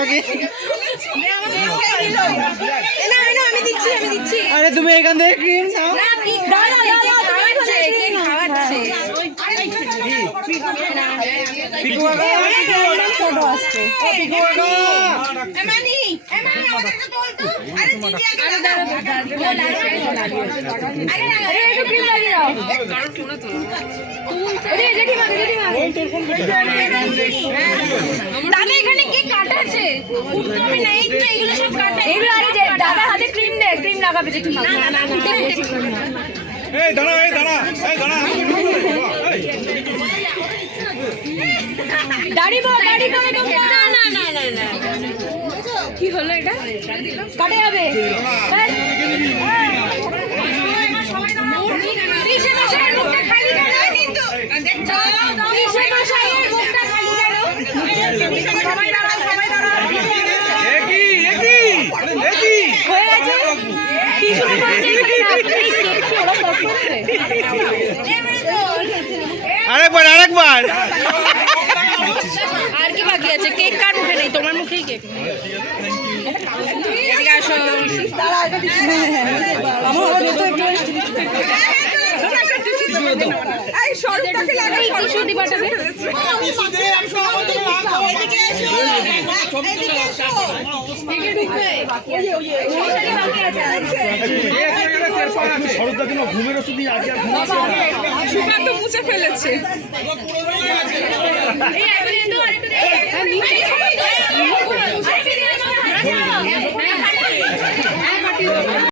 আমাকে। আমি দিচ্ছি। আরে তুমি এখান থেকে ক্রিম খাও। দাদা এখানে কি কাটা আছে? দাদা হাতে ক্রিম দে, ক্রিম লাগাবে জেঠিমা। এই দাঁড়া দাড়ি করে না কি হলো এটা? কাটে যাবে। আরেকবার আর কি বাকি আছে? কেক কার মুখে নেই, তোমার মুখেই কেক। এদিকে আসো। ঘুমের ওষুধ নিয়ে আজকে তো মুছে ফেলেছে।